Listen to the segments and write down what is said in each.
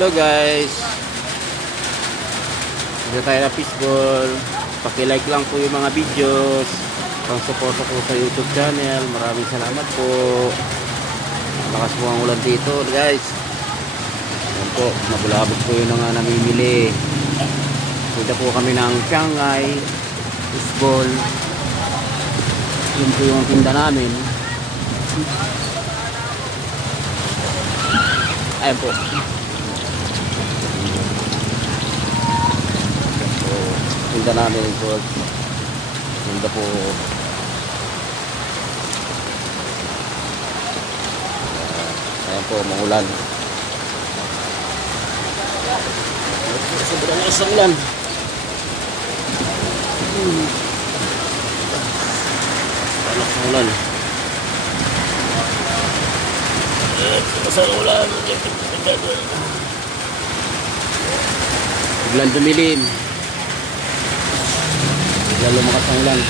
Hello guys, dito tayo na fishball. Paki-like lang po yung mga videos, pang suporta po sa YouTube channel. Maraming salamat po. Malakas po ang ulan dito guys. Ayan po, mabulabog po yung mga namimili. Punta po kami ng Shanghai fishball. Yun po yung tinda namin. Ayan po. Tinda namin po. Tinda po. Ayan po, maulan. Sobrang lakas ng ulan. Lakas ng ulan. Lakas ng ulan. Biglang dumilim. Biglang lumakas ang ulan.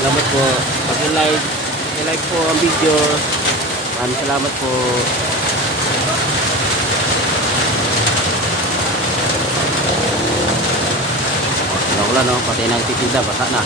Salamat po. Pag-like po ang video. Maraming salamat po. Ulan no, pati nagtitinda, basa na.